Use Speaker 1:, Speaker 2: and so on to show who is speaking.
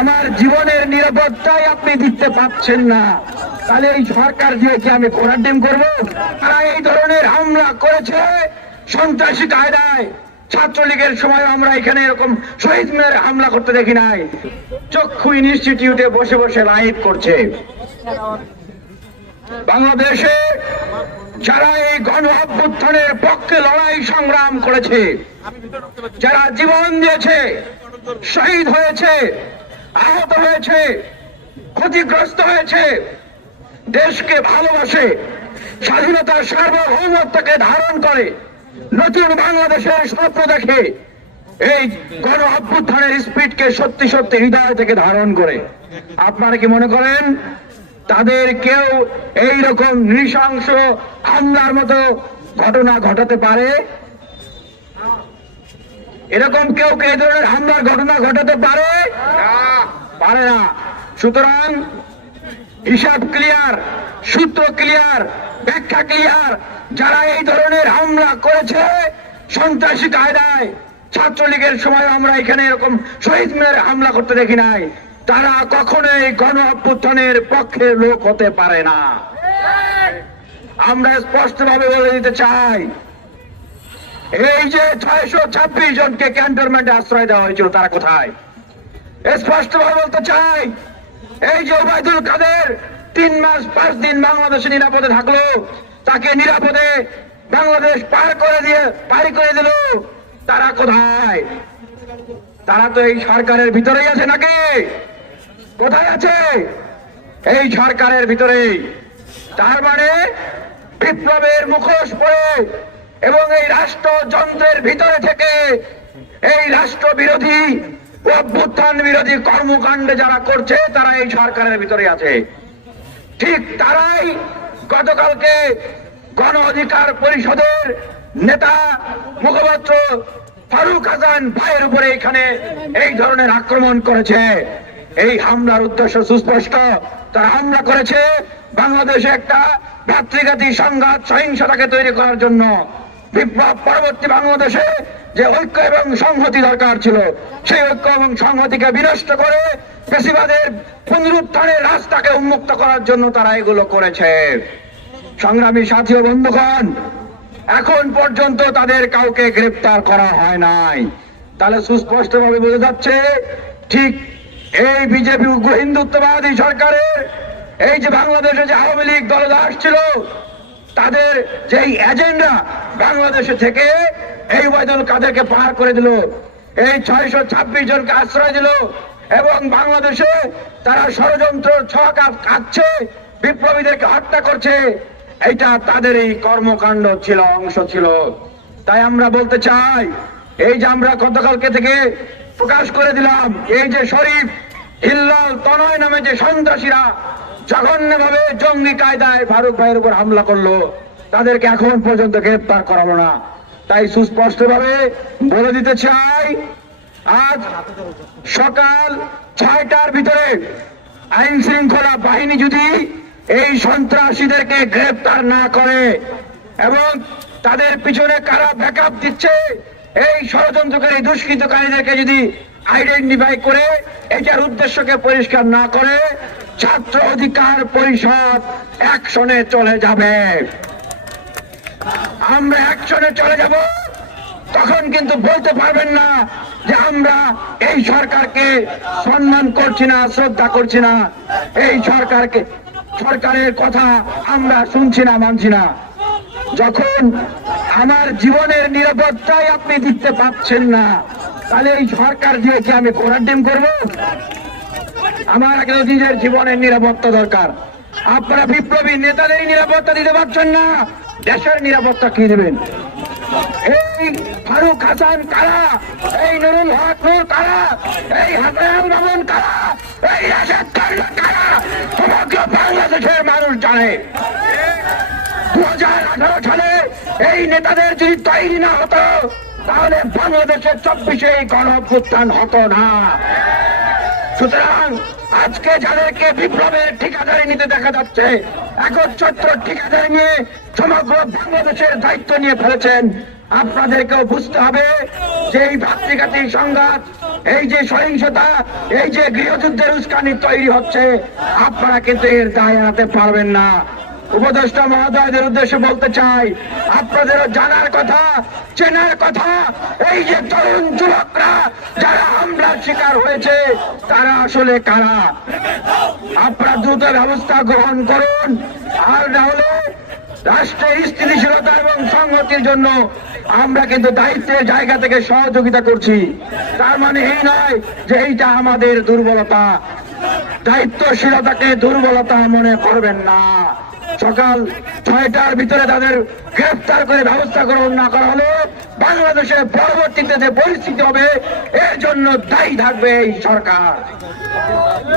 Speaker 1: আমার জীবনের নিরাপত্তাই আপনি দিতে পারছেন না। তাহলে এই সরকার দিয়ে কি আমি ডিম করব? তারা এই ধরনের হামলা করেছে সন্ত্রাসী কায়দায়। ছাত্রলীগের সময় আমরা এখানে এরকম শহীদ মিনারে হামলা করতে দেখি নাই। চক্ষু ইনস্টিটিউটে বসে বসে লাইভ করছে। বাংলাদেশে যারা এই গণ অভ্যুত্থানের পক্ষে লড়াই সংগ্রাম করেছে, যারা জীবন দিয়েছে, শহীদ হয়েছে আহত হয়েছে, ক্ষতিগ্রস্ত হয়েছে। দেশকে ভালোবাসে, স্বাধীনতার সার্বভৌমত্বকে ধারণ করে, নতুন বাংলাদেশের স্বপ্ন দেখে, এই গণ অভ্যুত্থানের স্পিডকে সত্যি সত্যি হৃদয় থেকে ধারণ করে। আপনারা কি মনে করেন, তাদের কেউ এই রকম নৃশংস হামলার মতো ঘটনা ঘটাতে পারে? এরকম কেউ কে ধরনের হামলার ঘটনা ঘটাতে পারে? পারে না। সুতরাং হিসাব ক্লিয়ার সূত্র ক্লিয়ার ব্যাখ্যা ক্লিয়ার যারা এই ধরনের হামলা করেছে সন্ত্রাসী কায়দায়, ছাত্রলীগের সময় আমরা এখানে এরকম শহীদ মিনারে হামলা করতে দেখি নাই। তারা কখনোই গণ অভ্যুত্থানের পক্ষের লোক হতে পারে না। আমরা স্পষ্টভাবে বলে দিতে চাই এই যে ছয়শো ছাব্বিশ জনকে ক্যান্টনমেন্টে আশ্রয় দেওয়া হয়েছিল, তারা কোথায়? স্পষ্টভাবে বলতে চাই, এই যে ওবায়দুল কাদের তিন মাস পাঁচ দিন বাংলাদেশে নিরাপদে থাকল, তাকে নিরাপদে বাংলাদেশ পার করে দিয়ে পারি করে দিল, তারা কোথায়? তারা তো এই সরকারের ভিতরেই আছে নাকি? কোথায় আছে? এই সরকারের ভিতরেই। তার মানে বিপ্লবের মুখোশ পরে এবং এই রাষ্ট্রযন্ত্রের ভিতরে থেকে এই রাষ্ট্র বিরোধী অভ্যুত্থান বিরোধী কর্মকাণ্ডে যারা করছে, তারা এই সরকারের ভিতরে আছে। ঠিক তারাই গতকালকে গণ অধিকার পরিষদের নেতা মুখপাত্র ফারুক হাসান ভাইয়ের উপরে এখানে এই ধরনের আক্রমণ করেছে। এই হামলার উদ্দেশ্য সুস্পষ্ট। তারা হামলা করেছে বাংলাদেশে একটা ভাতৃঘাতী সংঘাত সহিংসতাকে তৈরি করার জন্য। বিপ্লব পরবর্তী বাংলাদেশে যে ঐক্য এবং সংহতি দরকার ছিল, সেই ঐক্য এবং সংহতিকে বিনষ্ট করে বেশিবাদের পুনরুত্থানের রাস্তাকে উন্মুক্ত করার জন্য তারা এগুলো করেছে। সংগ্রামী সাথী ও বন্ধুগণ, এখন পর্যন্ত তাদের কাউকে গ্রেপ্তার করা হয় নাই। তাহলে সুস্পষ্টভাবে বোঝা যাচ্ছে, ঠিক এই বিজেপি হিন্দুত্ববাদী সরকারের এই যে বাংলাদেশে যে আওয়ামী লীগ দলদাস ছিল তাদের যেই এজেন্ডা বাংলাদেশে থেকে এই ওয়াইদুল কাদেরকে পার করে দিল। এই ছয়শো ছাব্বিশ জনকে আশ্রয় দিল এবং বাংলাদেশে তারা ষড়যন্ত্র ছক কাটছে বিপ্লবীদেরকে হত্যা করছে। এটা তাদের এই কর্মকাণ্ড ছিল, অংশ ছিল। তাই আমরা বলতে চাই, এই যে আমরা গতকালকে থেকে প্রকাশ করে দিলাম, এই যে শরীফ হিল্লাল তনয় নামে যে সন্ত্রাসীরা জঘন্যভাবে জঙ্গি কায়দায় ফারুক ভাইয়ের উপর হামলা করল। তাদেরকে এখন পর্যন্ত গ্রেপ্তার করাবো না। তাই সুস্পষ্টভাবে বলে দিতে চাই, আজ সকাল ছয়টার ভিতরে আইন শৃঙ্খলা বাহিনী যদি এই সন্ত্রাসীদেরকে গ্রেপ্তার না করে এবং তাদের পিছনে কারা ব্যাকআপ দিচ্ছে, এই ষড়যন্ত্রকারী দুষ্কৃতকারীদেরকে যদি আইডেন্টিফাই করে, এটার উদ্দেশ্যকে পরিষ্কার না করে, ছাত্র অধিকার পরিষদ অ্যাকশনে চলে যাবে। আমরা অ্যাকশনে চলে যাব। তখন কিন্তু বলতে পারবেন না যে আমরা এই সরকারকে সম্মান করছি না, শ্রদ্ধা করছি না। এই সরকারকে, সরকারের কথা আমরা শুনছি না, মানছি না। যখন আমার জীবনের নিরাপত্তাই আপনি দিতে পারছেন না, তাহলে এই সরকার দিয়ে কি আমি ঘোড়ার ডিম করব? আমার আগে নিজের জীবনের নিরাপত্তা দরকার। আপনারা বিপ্লবী নেতাদের নিরাপত্তা দিতে পারছেন না দেশের নিরাপত্তা কি দেবেন এই ফারুক হাসান কারা? এই নুরুল হক নূর কারা? এই হাসান মামুন কারা? এই রাশেদ খান কারা? সমগ্র বাংলাদেশের মানুষ জানে। দু হাজার আঠারো সালে এই নেতাদের যদি তৈরি না হতো, তাহলে বাংলাদেশের চব্বিশে এই গণ হতো না। সুতরাং আজকে যাদেরকে বিপ্লবের ঠিকাদারি নিতে দেখা যাচ্ছে, একচ্ছত্র ঠিকাদারি নিয়ে সমগ্র বাংলাদেশের দায়িত্ব নিয়ে ফেলেছেন। আপনাদেরকেও বুঝতে হবে যে এই ভাতৃঘাতী সংঘাত, এই যে সহিংসতা, এই যে গৃহযুদ্ধের উস্কানি তৈরি হচ্ছে, আপনারা কিন্তু এর দায় এড়াতে পারবেন না। উপদেষ্টা মহোদয়দের উদ্দেশ্যে বলতে চাই, আপনাদেরও জানার কথা, চেনার কথা, এই যে তরুণ যুবকরা যারা হামলার শিকার হয়েছে, তারা আসলে কারা? আপনারা দ্রুত ব্যবস্থা গ্রহণ করুন। আর না হলে রাষ্ট্রের স্থিতিশীলতা এবং সংহতির জন্য আমরা কিন্তু দায়িত্বের জায়গা থেকে সহযোগিতা করছি। তার মানে এই নয় যে এইটা আমাদের দুর্বলতা। দায়িত্বশীলতাকে দুর্বলতা মনে করবেন না। সকাল ছয়টার ভিতরে তাদের গ্রেফতার করে ব্যবস্থা গ্রহণ না করা হলে বাংলাদেশের পরবর্তীতে যে পরিস্থিতি হবে, এর জন্য দায়ী থাকবে এই সরকার।